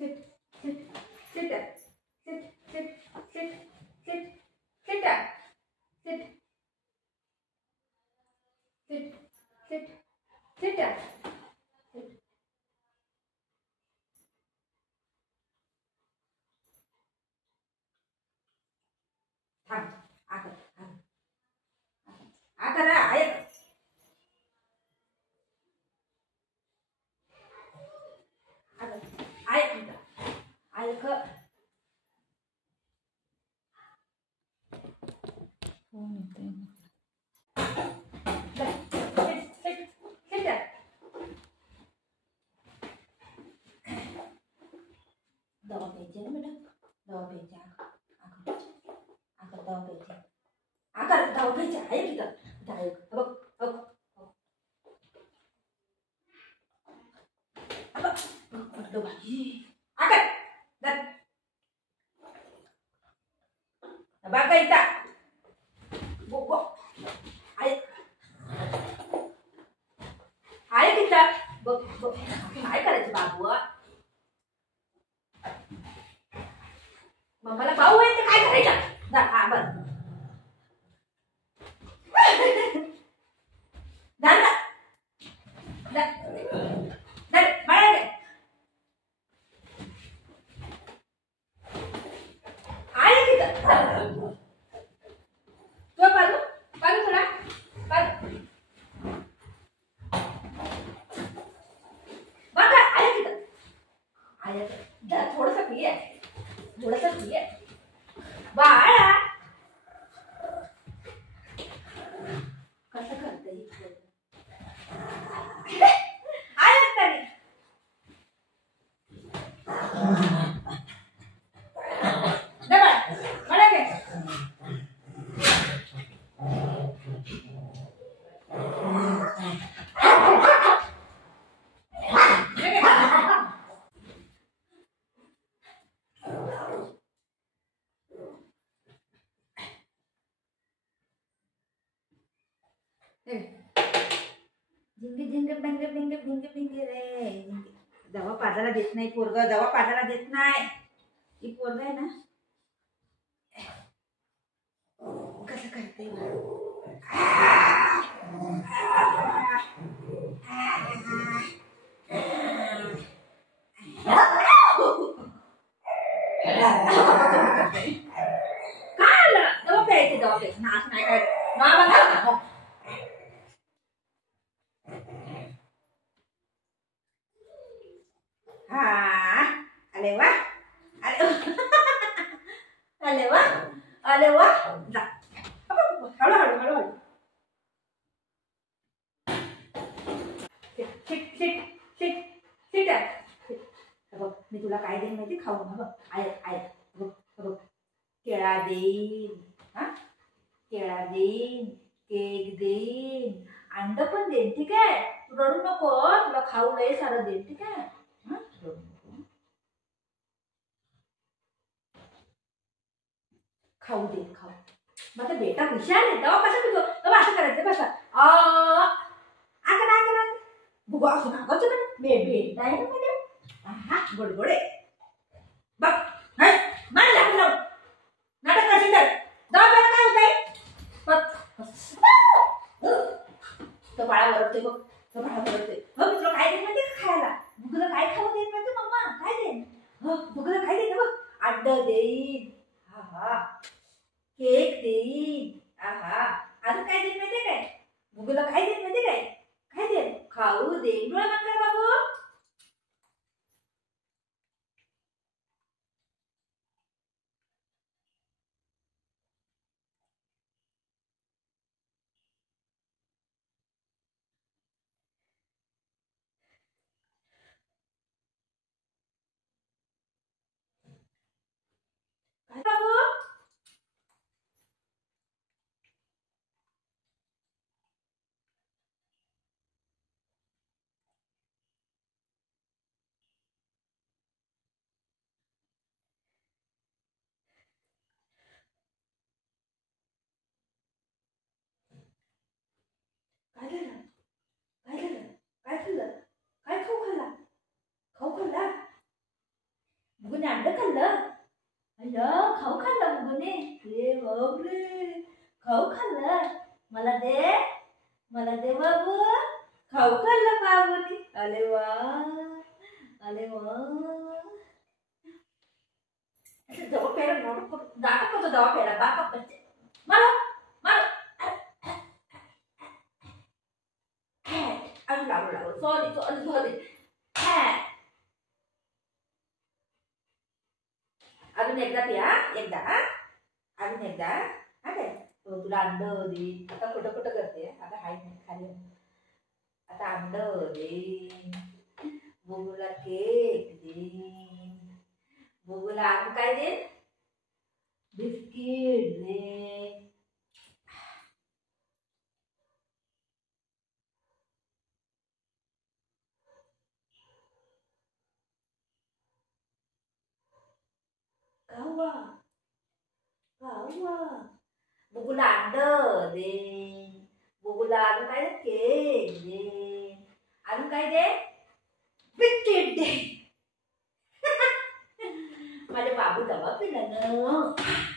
sit, sit, sit up, sit, sit, sit, sit, sit up, sit, sit, sit, sit up, sit. थांब, आकर, आकर, I, आकर, I, I, क. Phone येतोय. दवा प्यायची ना बेटा, दवा प्यायची. आकर दवा प्यायची, आकर दवा प्यायची आहे की का? बघ बघ आकर दर बघा इथं गो गो आहे आहे की का? बघ बघ काय करायचं बाबू? मम्माला भाऊ आहे तर काय करायचं? हा बस थोडस पिये, थोडस पिये बाळा. कसं करते आयत तरी मला घे. झिंगे झिंगे बिंगे बिंगे बिंगे बिंगे रे. दवा पाजायला देत नाही पोरग, दवा पाजायला देत नाही. ही पोरग आहे ना कसं करते. काय आलं? दवा प्यायची, दवा प्यायची ना असं नाही काय ना बघा. हा अरे वा, अरे अरे वा, अरे वा. जा हळू हळू हळू हळू. Shit shit shit shit shit बघ मी तुला काय देईन माहिती खाऊ ना. बघ आय आय बघ बघ केळा देईन, हा केळा देईन, केक देईन, अंड पण देईन. ठीक आहे, तू रडू नको. तुला खाऊ लय सारं देईन. ठीक आहे, खाऊ दे खाऊ. माझा बेटा हुशार आहे. तेव्हा कसं पितो तेव्हा असं करायचं बसा. आकर आकर बुवा असं नाकाचं पण बेटा आहे ना मध्ये. हा गोडगोडे बघ मला लागून लावून नाटक करशील तर दवा प्यायला काय होत आहे. बघ तो बाळा वरडते. बघ तो बाळा वरडते. बघ तुला काय देत माहिती खायला? तुला काय खाऊ देत माहिती मम्मा? काय देईन? तुला काय देईन? बघ अंड देईन, हा हा केक देईन, आहा अजून काय देईन माहितीये काय? मुगला काय देईन माहितीये काय? काय देईन? खाऊ देईन. डोळा बंद कर बाबू. काय बाबू? बापरे, खाऊ खाल्लं. मला दे बाबू. खाऊ खाल्लं बाबूनी. अरे वा, अरे वा. दवा प्यायला जाता कसं दवा प्यायला बापा बच्चे. मारो मारो. अजून लागू सॉरी. अजून एकदा पिया, एकदा अजून एकदा. हा काय तुला अंड दे. आता कुठं करते. आता हाय नाही खाली. आता अंड दे. बुबूला केक दे. बुबूला अजून काय दे. बिस्किट दे. खावा खावा. बुबूला अंड दे. बुबूला अजून काय दे. केक दे. अजून काय दे. बिस्किट दे. माझे बाबू दवा पिला ना.